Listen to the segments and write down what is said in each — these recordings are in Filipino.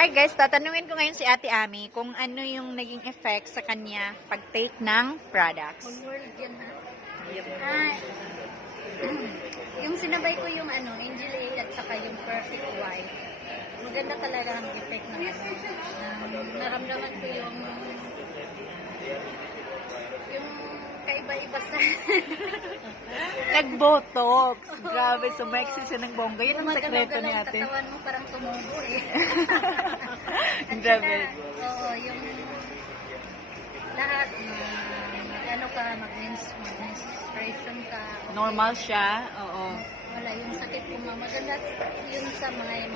Hi guys, tatanungin ko ngayon si Ate Ami kung ano yung naging effect sa kanya pag-take ng products. On world yan ha. Ah, yung sinabay ko yung Angel A at saka yung Perfect White. Maganda talaga ang effect ng naramdaman ko yung kaiba-iba sa Nag-botox. Grabe, sumaksi siya ng bongga. Yun ang sekreto ni gumagalaw-galaw ate. katawan mo parang tumubo eh. At Grabe. saka, oo, yung lahat mag-menstruation ka. Okay. Normal siya. Oo. Wala yung sakit ko maganda yun sa mga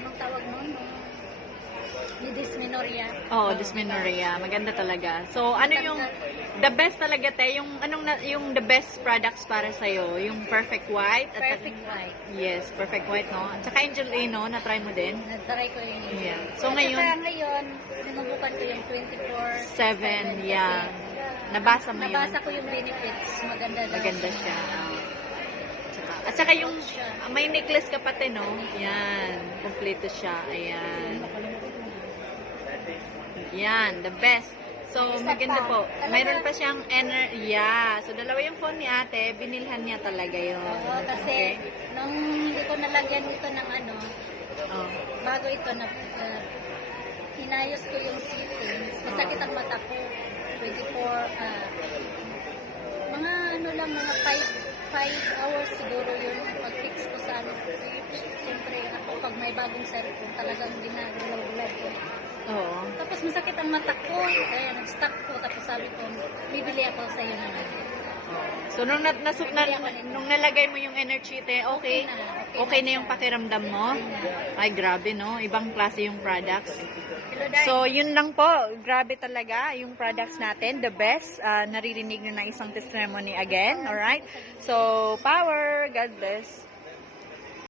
anong tawag nun? Yung dysmenorrhea. Oo, dysmenorrhea. Maganda talaga. So, ano yung the best talaga te? Yung the best products para sa'yo? Yung Perfect White? Perfect White. Yes, Perfect White, no? At saka Angel A, no? Na-try mo din? Na-try ko yun. Yeah. So, At ngayon, saka ngayon, sinubukan ko yung 7, yeah. Nabasa mo yun? Nabasa ko yung benefits. Maganda daw. Maganda siya. At saka yung may necklace ka pati, no? Yan. Kompleto siya. Ayan. Yan. The best. So, Isa maganda pa. po. Talaga. Mayroon pa siyang yeah. So, dalawa yung phone ni ate. Binilhan niya talaga yun. Oo, kasi nung hindi ko nalagyan ito ng Oh. bago ito inayos ko yung settings. Masakit ang mata ko. 24, mga 5 hours siguro yun pag-fix ko sa siyempre ako pag may bagong cellphone talagang ginagalaw-galaw ko. Oo. Tapos masakit ang mata ko, kaya nag-stop ko, tapos sabi ko, bibili ako sa iyo na. So, nung nalagay mo yung energy, te, okay na yung pakiramdam mo? Ay, grabe, no? Ibang klase yung products. So, yun lang po. Grabe talaga yung products natin. The best. Naririnig nyo ng isang testimony again. Alright? So, power. God bless.